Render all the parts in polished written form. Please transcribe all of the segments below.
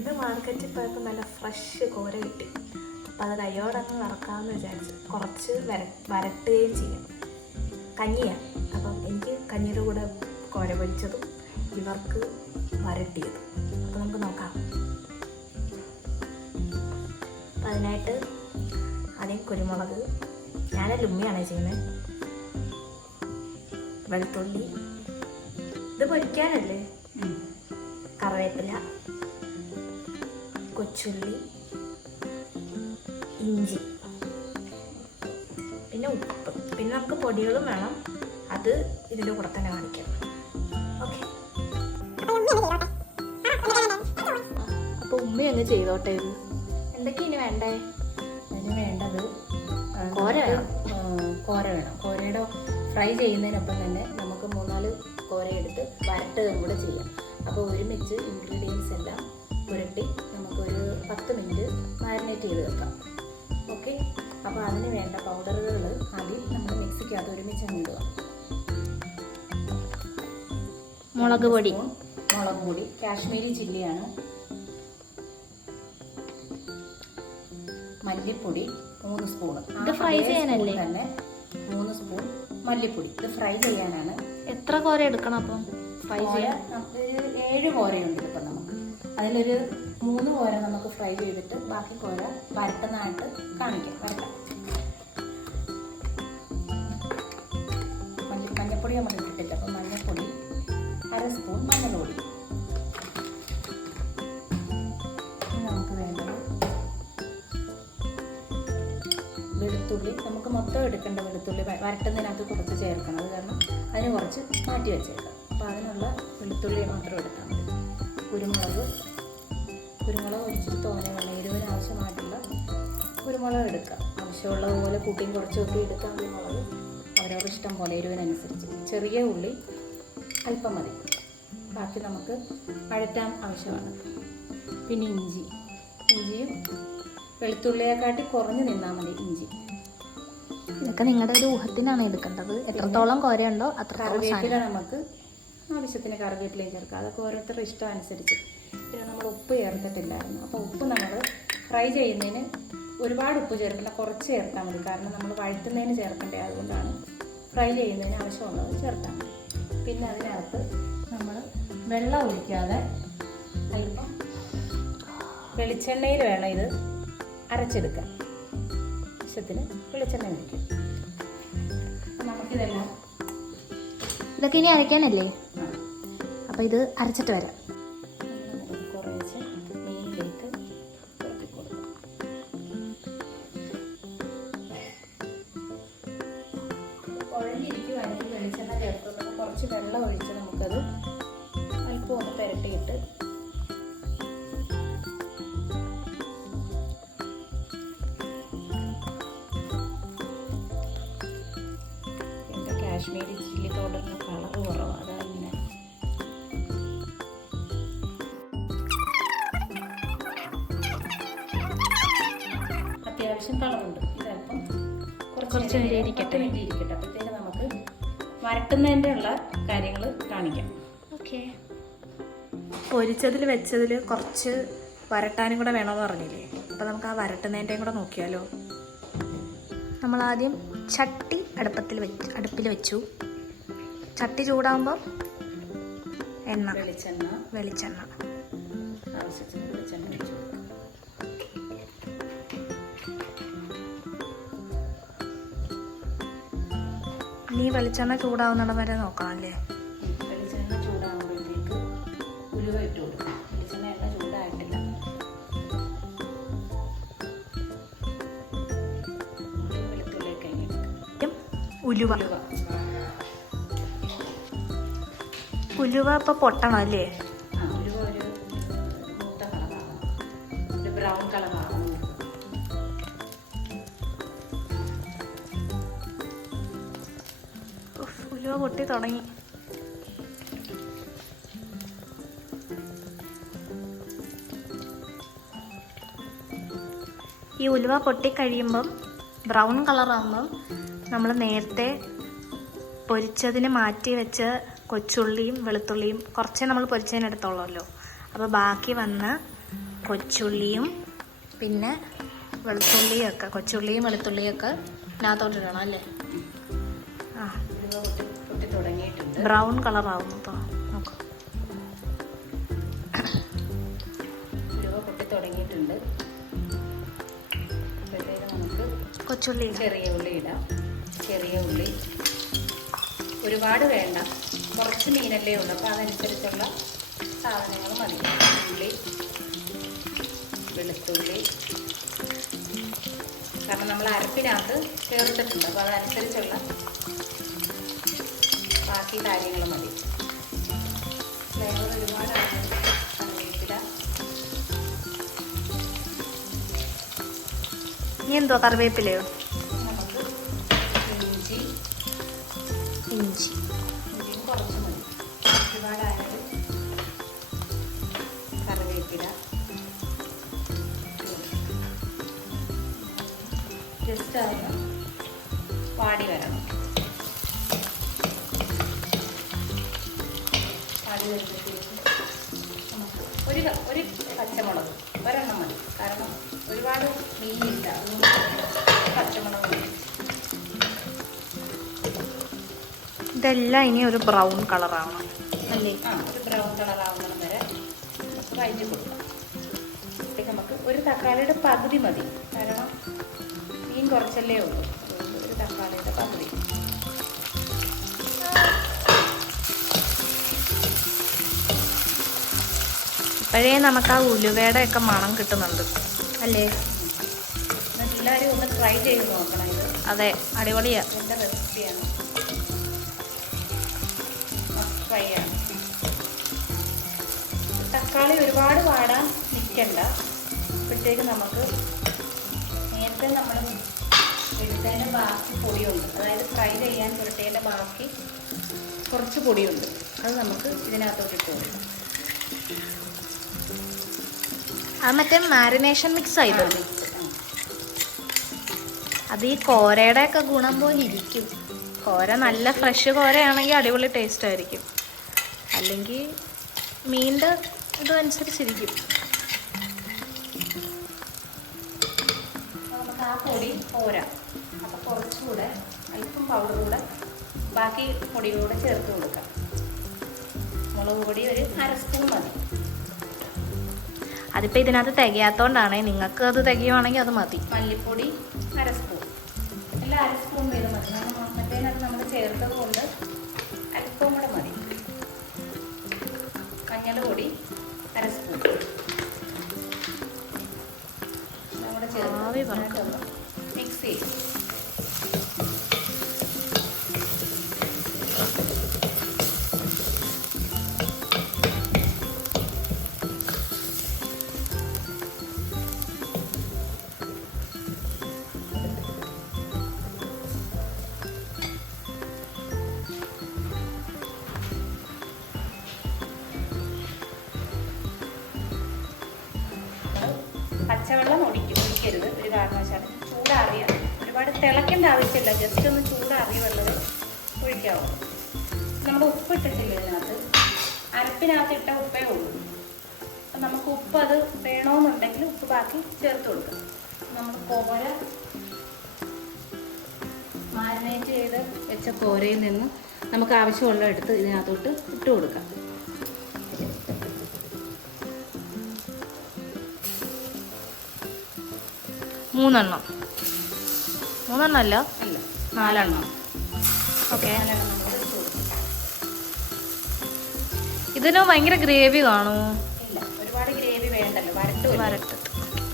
ഇത് മാർക്കറ്റിൽ പോയപ്പോൾ നല്ല ഫ്രഷ് കോര കിട്ടി. അപ്പോൾ അത് കയ്യോടങ്ങ് വറക്കാമെന്ന് വിചാരിച്ചു. കുറച്ച് വരട്ടുകയും ചെയ്യും. കഞ്ഞിയാണ്. അപ്പം എനിക്ക് കഞ്ഞിയുടെ കൂടെ കോര പൊരിച്ചതും ഇവർക്ക് വരട്ടിയതും. അപ്പോൾ നമുക്ക് നോക്കാം. അപ്പം അതിനായിട്ട് ആദ്യം കുരുമുളക്, ഞാനല്ല ഉമ്മയാണ് ചെയ്യുന്നത്. വെളുത്തുള്ളി, ഇത് പൊരിക്കാനല്ലേ. കറിവേപ്പില, കൊച്ചുള്ളി, ഇഞ്ചി, പിന്നെ ഉപ്പ്, പിന്നെ നമുക്ക് പൊടികളും വേണം. അത് ഇതിൻ്റെ കൂടെ തന്നെ കാണിക്കാം. ഓക്കെ, അപ്പോൾ ഉമ്മ അങ്ങ് ചെയ്തോട്ടെ. ഇത് എന്തൊക്കെയാ ഇനി വേണ്ടേ? അതിന് വേണ്ടത് കോര വേണം. കോരയുടെ ഫ്രൈ ചെയ്യുന്നതിനൊപ്പം തന്നെ നമുക്ക് 3-4 കോര എടുത്ത് വരട്ടുകയും കൂടെ ചെയ്യാം. അപ്പോൾ ഒരുമിച്ച് ഇൻഗ്രീഡിയൻസ് എല്ലാം പുരട്ടി നമുക്കൊരു 10 മിനിറ്റ് മാരിനേറ്റ് ചെയ്ത് വെക്കാം. ഓക്കെ, അപ്പോൾ അതിന് വേണ്ട പൗഡറുകൾ ആദ്യം നമ്മൾ മിക്സിക്കകത്ത് ഒരുമിച്ച് ഇടുക. മുളക് പൊടി, കാശ്മീരി ചില്ലിയാണ്. മല്ലിപ്പൊടി 3 സ്പൂൺ. ഇത് ഫ്രൈ ചെയ്യാനല്ലേ? തന്നെ 3 സ്പൂൺ മല്ലിപ്പൊടി. ഇത് ഫ്രൈ ചെയ്യാനാണ്. എത്ര കോര എടുക്കണം? അപ്പം ഫ്രൈ ചെയ്യാൻ 7 കോരയുണ്ട് ഇപ്പം നമുക്ക്. അതിലൊരു 3 കോര നമുക്ക് ഫ്രൈ ചെയ്തിട്ട് ബാക്കി കോര വരട്ടുന്നതായിട്ട് കാണിക്കാം. വരട്ടാം. മഞ്ഞൾപ്പൊടി നമ്മൾ ഇട്ടിട്ടില്ല. അപ്പം മഞ്ഞൾപ്പൊടി 1/2 സ്പൂൺ മഞ്ഞൾപ്പൊടി. നമുക്ക് വേണ്ടത് വെളുത്തുള്ളി. നമുക്ക് മൊത്തം എടുക്കേണ്ട വെളുത്തുള്ളി വരട്ടുന്നതിനകത്ത് കുറച്ച് ചേർക്കണം. അത് കാരണം അതിന് കുറച്ച് മാറ്റി വെച്ചേക്കാം. അപ്പോൾ അതിനുള്ള വെളുത്തുള്ളി മാത്രം എടുത്താൽ മതി. കുരുമുളക് ഒരിച്ചിരി തോനെ വേണം. എരിവിന് ആവശ്യമായിട്ടുള്ള കുരുമുളക് എടുക്കാം. ആവശ്യമുള്ളത് പോലെ കൂട്ടിയും കുറച്ചൊക്കെ എടുക്കാം. കുരുമുളക് അവരവരുടെ ഇഷ്ടം പോലെ എരിവിനനുസരിച്ച്. ചെറിയ ഉള്ളി അല്പം മതി. ബാക്കി നമുക്ക് വഴറ്റാൻ ആവശ്യമാണ്. പിന്നെ ഇഞ്ചിയും വെളുത്തുള്ളിയെക്കാട്ടി കുറഞ്ഞ് നിന്നാൽ മതി ഇഞ്ചി. ഇതൊക്കെ നിങ്ങളുടെ ഒരു ഊഹത്തിനാണ് എടുക്കേണ്ടത്. എത്രത്തോളം കോരയുണ്ടോ അത്രത്തോളം. കറിവേപ്പില നമുക്ക് ആവശ്യത്തിന് കറിവേപ്പിലയും ചേർക്കാം. അതൊക്കെ ഓരോരുത്തരുടെ ഇഷ്ടം അനുസരിച്ച്. പിന്നെ നമ്മൾ ഉപ്പ് ചേർത്തിട്ടില്ലായിരുന്നു. അപ്പോൾ ഉപ്പ് നമ്മൾ ഫ്രൈ ചെയ്യുന്നതിന് ഒരുപാട് ഉപ്പ് ചേർക്കില്ല, കുറച്ച് ചേർത്താൽ മതി. കാരണം നമ്മൾ വഴറ്റുന്നതിന് ചേർക്കേണ്ടത്, അതുകൊണ്ടാണ് ഫ്രൈ ചെയ്യുന്നതിന് ആവശ്യമുള്ളത് ചേർത്താൽ മതി. പിന്നെ അതിനകത്ത് നമ്മൾ വെള്ളം ഒഴിക്കാതെ അല്പം വെളിച്ചെണ്ണയിൽ വേണം ഇത് അരച്ചെടുക്കാം. ആവശ്യത്തിന് വെളിച്ചെണ്ണ ഒഴിക്കും. അപ്പം നമുക്കിതെല്ലാം ഇതൊക്കെ ഇനി അരയ്ക്കാനല്ലേ? അപ്പോൾ ഇത് അരച്ചിട്ട് വരാം. കുറേശ്ശെ നെയ്യിലേക്ക് പുരട്ടി കൊടുക്കും. കുഴഞ്ഞിരിക്കുവാണെങ്കിൽ വെളിച്ചെണ്ണ ചേർത്ത് കുറച്ച് വെള്ളം ഒഴിച്ച് നമുക്കത് അല്പം ഒന്ന് പുരട്ടിയിട്ട് കാശ്മീരി ചില്ലി പൗഡറിന് കളർ കുറവാണ്. അതങ്ങനെ അത്യാവശ്യം കളറുണ്ട്. ഇതല്പം കുറച്ച് ഇരിക്കട്ടെ. അപ്പോഴത്തേക്ക് നമുക്ക് വരട്ടുന്നതിൻ്റെ ഉള്ള കാര്യങ്ങൾ കാണിക്കാം. ഓക്കെ, പൊരിച്ചതിൽ വെച്ചതിൽ കുറച്ച് വരട്ടാനും കൂടെ വേണമെന്ന് പറഞ്ഞില്ലേ? അപ്പോൾ നമുക്ക് ആ വരട്ടുന്നതിൻ്റെയും കൂടെ നോക്കിയാലോ. നമ്മളാദ്യം ചട്ടി അടുപ്പിൽ വെച്ചു. ചട്ടി ചൂടാകുമ്പോൾ വെളിച്ചെണ്ണ ആവശ്യത്തിന് വെളിച്ചെണ്ണ ഒഴിച്ചു കൊടുക്കാം. ഇനി വെളിച്ചെണ്ണ ചൂടാവുന്നിടം വരെ നോക്കാം അല്ലേ? വെളിച്ചെണ്ണ ചൂടാകുമ്പോഴത്തേക്ക് ഉലുവ ഇട്ട് കൊടുക്കാം. വെളിച്ചെണ്ണ എണ്ണ ചൂടായിട്ടില്ല. വെളുത്തുള്ളിയൊക്കെ ഉലുവ ഇപ്പോൾ പൊട്ടണം അല്ലേ? ഉലുവ ഒരു മൂത്ത കളറാണ്, ഒരു ബ്രൗൺ കളറാണ്. ഉലുവ പൊട്ടി തുടങ്ങി. ഈ ഉലുവ പൊട്ടിക്കഴിയുമ്പം ബ്രൗൺ കളറാകുമ്പം നമ്മൾ നേരത്തെ പൊരിച്ചതിന് മാറ്റി വെച്ച കൊച്ചുള്ളിയും വെളുത്തുള്ളിയും കുറച്ചേ നമ്മൾ പൊരിച്ചതിനെടുത്തോളല്ലോ. അപ്പോൾ ബാക്കി വന്ന് കൊച്ചുള്ളിയും പിന്നെ വെളുത്തുള്ളിയൊക്കെ, കൊച്ചുള്ളിയും വെളുത്തുള്ളിയൊക്കെ ഇതിനകത്തോട്ടിടണം അല്ലേ? ആ, പൊട്ടി തുടങ്ങിയിട്ടുണ്ട്. ബ്രൗൺ കളറാവുന്നു ഇപ്പോൾ. നോക്കാം, ഉലുവ പൊട്ടി തുടങ്ങിയിട്ടുണ്ട്. അപ്പോഴത്തേക്ക് നമുക്ക് കൊച്ചുള്ളി, ചെറിയ ഉള്ളി ഇടാം. ചെറിയ ഉള്ളി ഒരുപാട് വേണ്ട, കുറച്ച് മീനല്ലേ ഉള്ളൂ, അപ്പോൾ അതനുസരിച്ചുള്ള സാധനങ്ങൾ മതി. ഉള്ളി, വെളുത്തുള്ളി, കാരണം നമ്മൾ അരപ്പിനകത്ത് ചേർത്തിട്ടുണ്ട്, അപ്പോൾ അതനുസരിച്ചുള്ള ബാക്കി കാര്യങ്ങൾ മതി. ഫ്ലേവർ ഒരുപാട് കറിവേപ്പില. ഇനി എന്തോ കറിവേപ്പിലയോ? നമുക്ക് ഇഞ്ചി ഇഞ്ചിയും കുറച്ച് മതി, ഒരുപാടായാലും. കറിവേപ്പില ജസ്റ്റ് അതൊന്ന് വാടി വരണം. വാടി വരുമ്പോഴത്തേക്കും നമുക്ക് ഒരു പച്ചമുളക് ഒരെണ്ണം മതി, കാരണം ഒരുപാട് മീനില്ല, അതുകൊണ്ട് പച്ചമുളക് മതി. ഇതെല്ലാം ഇനി ഒരു ബ്രൗൺ കളറാവണം അല്ലേ? ഒരു ബ്രൗൺ കളറാവുന്നത് വരെ നമുക്ക് വഴറ്റി കൊടുക്കാം. പിന്നെ നമുക്ക് ഒരു തക്കാളിയുടെ പകുതി മതി, കാരണം മീൻ കുറച്ചല്ലേ ഉള്ളൂ, അതുകൊണ്ട് ഒരു തക്കാളിയുടെ പകുതി. ഇപ്പോഴേ നമുക്ക് ആ ഉലുവയുടെ ഒക്കെ മണം കിട്ടുന്നുണ്ട് അല്ലേ? എല്ലാവരും ഒന്ന് ട്രൈ ചെയ്ത് നോക്കണം. ഇത് അതെ, അടിപൊളിയാ. എൻ്റെ റെസിപ്പിയാണ്, ഫ്രൈ ആണ്. തക്കാളി ഒരുപാട് വാടാൻ നിൽക്കണ്ട. അപ്പോഴത്തേക്ക് നമുക്ക് നേരത്തെ നമ്മൾ എടുത്തതിൻ്റെ ബാക്കി പൊടിയുണ്ട്, അതായത് ഫ്രൈ ചെയ്യാൻ പുരട്ടേൻ്റെ ബാക്കി കുറച്ച് പൊടിയുണ്ട്, അത് നമുക്ക് ഇതിനകത്തോട്ട് ഇട്ട് കൊടുക്കും. അത് മറ്റേ മാരിനേഷൻ മിക്സ് ആയത്. അത് ഈ കോരയുടെ ഒക്കെ ഗുണം പോലെ ഇരിക്കും. കോര നല്ല ഫ്രഷ് കോരയാണെങ്കിൽ അടിപൊളി ടേസ്റ്റ് ആയിരിക്കും, അല്ലെങ്കിൽ മീനിൻ്റെ ഇതനുസരിച്ചിരിക്കും. നമുക്ക് ആ പൊടി പോരാ, അപ്പോൾ കുറച്ചുകൂടെ അല്പം പൗഡർ കൂടെ ബാക്കി പൊടികളൂടെ ചേർത്ത് കൊടുക്കാം. മുളക് പൊടി ഒരു 1/2 സ്പൂൺ മതി. അതിപ്പോൾ ഇതിനകത്ത് തികയാത്തോണ്ടാണേ, നിങ്ങൾക്ക് അത് തികയുവാണെങ്കിൽ അത് മതി. മല്ലിപ്പൊടി 1/2 സ്പൂൺ, എല്ലാം 1/2 സ്പൂൺ വീതം മതി. മറ്റേതിനകത്ത് നമ്മൾ ചേർത്തത് കൊണ്ട് അല്പം കൂടെ മതി. മഞ്ഞൾ പൊടി 1/2 സ്പൂൺ നമ്മുടെ ചേർത്ത് മിക്സ് ചെയ്യും. പച്ചവെള്ളം ഒഴിക്കരുത് ഒരു കാരണവശാലും. ചൂടാറിയ, ഒരുപാട് തിളയ്ക്കേണ്ട ആവശ്യമില്ല, ജസ്റ്റ് ഒന്ന് ചൂടാറിയ വെള്ളമേ ഒഴിക്കാവൂ. നമ്മൾ ഉപ്പിട്ടിട്ടില്ല ഇതിനകത്ത്, അരപ്പിനകത്ത് ഇട്ട ഉപ്പേ ഉള്ളൂ. അപ്പം നമുക്ക് ഉപ്പ് അത് വേണമെന്നുണ്ടെങ്കിൽ ഉപ്പ് ബാക്കി ചേർത്ത് കൊടുക്കാം. നമ്മൾ കോര മാരിനേറ്റ് ചെയ്ത് വെച്ച കോരയിൽ നിന്ന് നമുക്ക് ആവശ്യമുള്ള എടുത്ത് ഇതിനകത്തോട്ട് ഇട്ട് കൊടുക്കാം. മൂന്നെണ്ണം അല്ല, 4 എണ്ണം. ഓക്കെ. 4 എണ്ണം നമ്മൾ ഇട്ട് കൊടുക്കും. ഇതിന് ഭയങ്കര ഗ്രേവി കാണുമോ? ഇല്ല, ഒരുപാട് ഗ്രേവി വേണ്ടല്ലോ, വരട്ട്.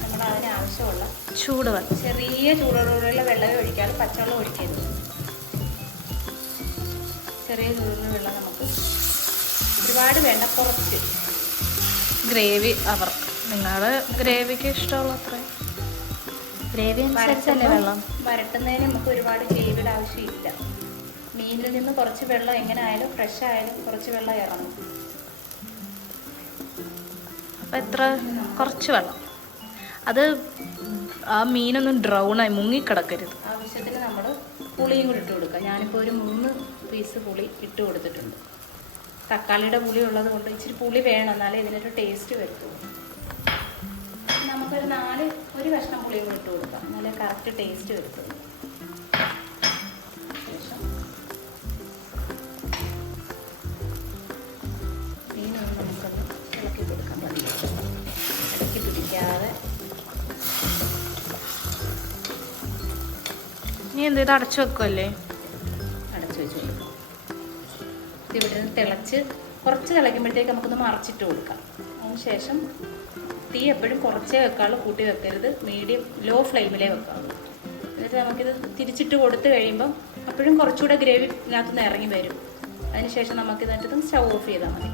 നമ്മൾ അതിന് ആവശ്യമുള്ള ചൂടുവെള്ളം, ചെറിയ ചൂടോടുള്ള വെള്ളമേ ഒഴിക്കാതെ, പച്ചവെള്ളം ഒഴിക്കരുത്. ചെറിയ ചൂടുള്ള വെള്ളം നമുക്ക് ഒരുപാട് വേണ്ട, കുറച്ച് ഗ്രേവി അവർക്ക്, നിങ്ങളുടെ ഗ്രേവിക്ക് ഇഷ്ടമുള്ള അത്രയും ഗ്രേവി അനുസരിച്ചല്ലേ വെള്ളം. വരട്ടുന്നതിന് നമുക്ക് ഒരുപാട് ഗ്രേവിയുടെ ആവശ്യമില്ല. മീനിൽ നിന്ന് കുറച്ച് വെള്ളം എങ്ങനെ ആയാലും, ഫ്രഷ് ആയാലും കുറച്ച് വെള്ളം ഇറങ്ങും. അപ്പം എത്ര? കുറച്ച് വെള്ളം. അത് ആ മീനൊന്നും ഡ്രൗണായി മുങ്ങിക്കിടക്കരുത്. ആവശ്യത്തിന് നമ്മൾ പുളിയും കൂടി ഇട്ട് കൊടുക്കുക. ഞാനിപ്പോൾ ഒരു 3 പീസ് പുളി ഇട്ട് കൊടുത്തിട്ടുണ്ട്. തക്കാളിയുടെ പുളി ഉള്ളത് കൊണ്ട് ഇച്ചിരി പുളി വേണം, എന്നാലേ ഇതിനൊരു ടേസ്റ്റ് വരുത്തുള്ളൂ. നമുക്കൊരു 1 കഷ്ണം പുളിയും കൂടി ഇട്ട് കൊടുക്കാം, എന്നാലേ കറക്റ്റ് ടേസ്റ്റ് വരുത്തുള്ളൂ. ശേഷം മീനൊന്ന് നമുക്കൊന്ന് ഇളക്കി കൊടുക്കാൻ പറ്റില്ല, ഇളക്കി പിടിക്കാതെ. നീ എന്ത് ഇത് അടച്ചു വെക്കുമല്ലേ? അടച്ചു വെച്ച് കൊടുക്കാം. ഇവിടെ നിന്ന് തിളച്ച് കുറച്ച് തിളയ്ക്കുമ്പോഴത്തേക്ക് നമുക്കൊന്ന് മറച്ചിട്ട് കൊടുക്കാം. അതിനുശേഷം തീ എപ്പോഴും കുറച്ചേ വെക്കാവുള്ളൂ, കൂട്ടി വെക്കരുത്. മീഡിയം ലോ ഫ്ലെയിമിലേ വെക്കാവുള്ളൂ. എന്നിട്ട് നമുക്കിത് തിരിച്ചിട്ട് കൊടുത്ത് കഴിയുമ്പം അപ്പോഴും കുറച്ചുകൂടെ ഗ്രേവി ഇതിനകത്തുനിന്ന് ഇറങ്ങി വരും. അതിനുശേഷം നമുക്കിതിനകത്ത് സ്റ്റൗ ഓഫ് ചെയ്താൽ മതി.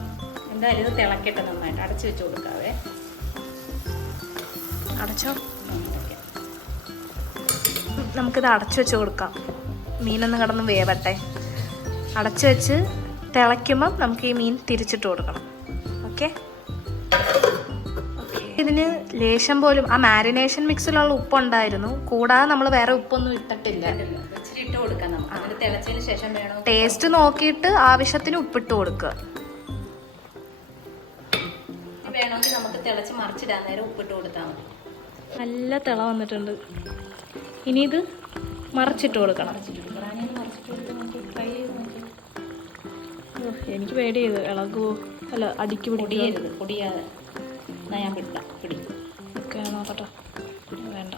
എന്തായാലും ഇത് തിളക്കട്ടെ നന്നായിട്ട്. അടച്ചു വെച്ച് കൊടുക്കാവേ. അടച്ചോ? നമുക്കിത് അടച്ചു വെച്ച് കൊടുക്കാം. മീനൊന്ന് കിടന്ന് വേവട്ടെ. അടച്ചു വെച്ച് തിളയ്ക്കുമ്പം നമുക്ക് ഈ മീൻ തിരിച്ചിട്ട് കൊടുക്കണം. ഓക്കെ. ഇതിന് ലേശം പോലും ആ മാരിനേഷൻ മിക്സിലുള്ള ഉപ്പുണ്ടായിരുന്നു, കൂടാതെ നമ്മൾ വേറെ ഉപ്പൊന്നും ഇട്ടിട്ടില്ല. ഇട്ട് കൊടുക്കാം നമുക്ക്. തിളച്ചതിന് ശേഷം വേണം ടേസ്റ്റ് നോക്കിയിട്ട് ആവശ്യത്തിന് ഉപ്പിട്ട് കൊടുക്കുക. വേണമെങ്കിൽ നമുക്ക് തിളച്ച് മറിച്ചിടാൻ നേരം ഉപ്പിട്ട് കൊടുത്താൽ മതി. നല്ല തിള വന്നിട്ടുണ്ട്. ഇനി ഇത് മറിച്ചിട്ട് കൊടുക്കണം. എനിക്ക് പേടി ചെയ്ത് ഇളകുവോ, അല്ല അടിക്ക് പൊടിയരുത്, പൊടിയാതെ. എന്നാൽ ഞാൻ പിടിക്കും. ഓക്കെ, നോക്കട്ടെ. വേണ്ട.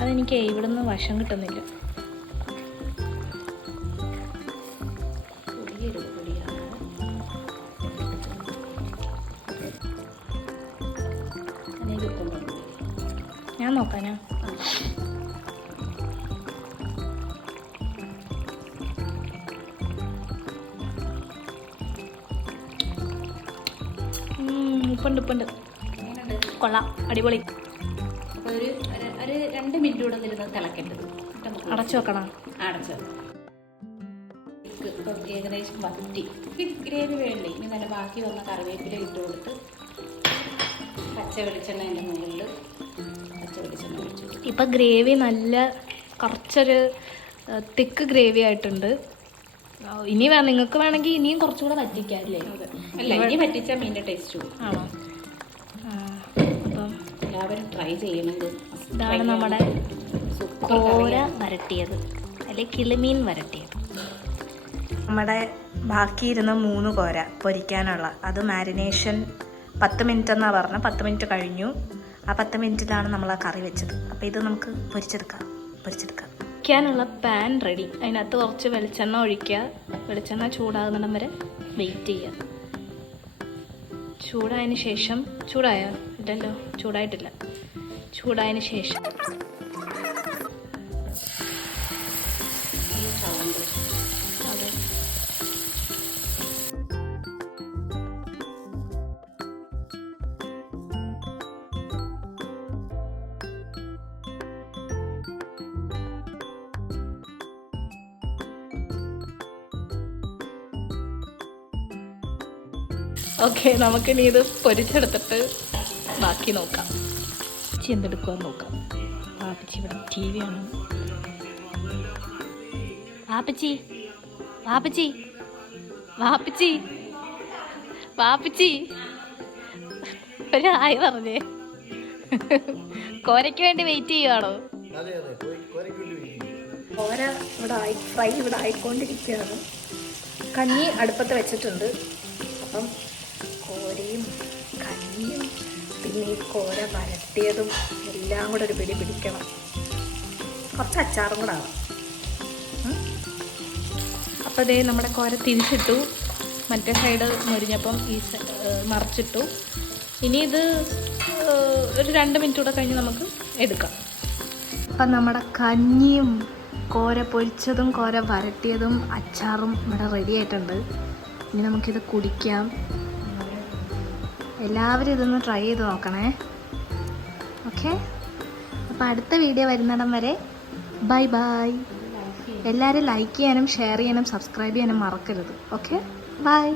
അതെനിക്ക് ഇവിടുന്ന് വശം കിട്ടുന്നില്ല. പൊടിയരുത്, പൊടിയാതെ. ഞാൻ നോക്കാനാ. ഉപ്പുണ്ട്. കൊള്ളാം, അടിപൊളി. അപ്പോൾ ഒരു 2 മിനിറ്റ് കൂടെ ഇരുന്ന് തിളക്കേണ്ടത്. അടച്ചു വെക്കണം. അടച്ചു ഇപ്പം ഏകദേശം വറ്റി. ഗ്രേവി വേണ്ടേ? ഇനി നല്ല ബാക്കി വന്ന കറിവേപ്പില ഇട്ട് കൊടുത്ത് പച്ച വെളിച്ചെണ്ണ അതിൻ്റെ മുകളിൽ പച്ച വെളിച്ചെണ്ണ ഒഴിച്ചു. ഇപ്പം ഗ്രേവി നല്ല കുറച്ചൊരു തിക്ക് ഗ്രേവി ആയിട്ടുണ്ട്. ഇനി നിങ്ങൾക്ക് വേണമെങ്കിൽ ഇനിയും കുറച്ചുകൂടെ വറ്റിക്കാം അല്ലേ? അല്ല, ഇനി വറ്റിച്ചാൽ മീൻ്റെ ടേസ്റ്റ് കൂടും. ആണോ? അപ്പം എല്ലാവരും ട്രൈ ചെയ്യണത്. ഇതാണ് നമ്മുടെ കോര വരട്ടിയത്, അല്ലെങ്കിൽ കിളിമീൻ വരട്ടിയത്. നമ്മുടെ ബാക്കിയിരുന്ന 3 കോര പൊരിക്കാനുള്ള അത് മാരിനേഷൻ 10 മിനിറ്റ് എന്നാണ് പറഞ്ഞത്. 10 മിനിറ്റ് കഴിഞ്ഞു. ആ 10 മിനിറ്റിലാണ് നമ്മൾ ആ കറി വെച്ചത്. അപ്പോൾ ഇത് നമുക്ക് പൊരിച്ചെടുക്കാം. പൊരിക്കാനുള്ള പാൻ റെഡി. അതിനകത്ത് കുറച്ച് വെളിച്ചെണ്ണ ഒഴിക്കുക. വെളിച്ചെണ്ണ ചൂടാകുന്നിടം വരെ വെയിറ്റ് ചെയ്യുക. ചൂടായതിന് ശേഷം ചൂടായോ? ഇല്ലല്ലോ, ചൂടായിട്ടില്ല. ചൂടായതിന് ശേഷം അതെ, ഓക്കെ. നമുക്കിനി ഇത് പൊരിച്ചെടുത്തിട്ട് ബാക്കി നോക്കാം. എന്തെടുക്കുമെന്ന് നോക്കാം. വാപ്പച്ചി ഇവിടെ ടി വി ആണ്. വാപ്പച്ചി ഒരു ഹായ് പറഞ്ഞേ. കോരയ്ക്ക് വേണ്ടി വെയിറ്റ് ചെയ്യുവാണോ? കോര ഫ്രൈ ഇവിടെ ആയിക്കൊണ്ടിരിക്കുകയാണ്. കഞ്ഞി അടുപ്പത്ത് വെച്ചിട്ടുണ്ട്. അപ്പം കോരയും കഞ്ഞിയും പിന്നെ ഈ കോര വരട്ടിയതും എല്ലാം കൂടെ ഒരു പിടി പിടിക്കണം. കുറച്ച് അച്ചാറും കൂടെ ആവാം. അപ്പോൾ അതേ നമ്മുടെ കോര തിരിച്ചിട്ടു. മറ്റേ സൈഡ് മൊരിഞ്ഞപ്പം ഈ മറിച്ചിട്ടു. ഇനി ഇത് ഒരു 2 മിനിറ്റ് കൂടെ കഴിഞ്ഞ് നമുക്ക് എടുക്കാം. അപ്പം നമ്മുടെ കഞ്ഞിയും കോര പൊരിച്ചതും കോര വരട്ടിയതും അച്ചാറും ഇവിടെ റെഡി ആയിട്ടുണ്ട്. ഇനി നമുക്കിത് കുടിക്കാം. എല്ലാവരും ഇതൊന്ന് ട്രൈ ചെയ്ത് നോക്കണേ. ഓക്കെ. അപ്പോൾ അടുത്ത വീഡിയോ വരുന്നിടം വരെ ബൈ. എല്ലാവരും ലൈക്ക് ചെയ്യാനും ഷെയർ ചെയ്യാനും സബ്സ്ക്രൈബ് ചെയ്യാനും മറക്കരുത്. Okay, by.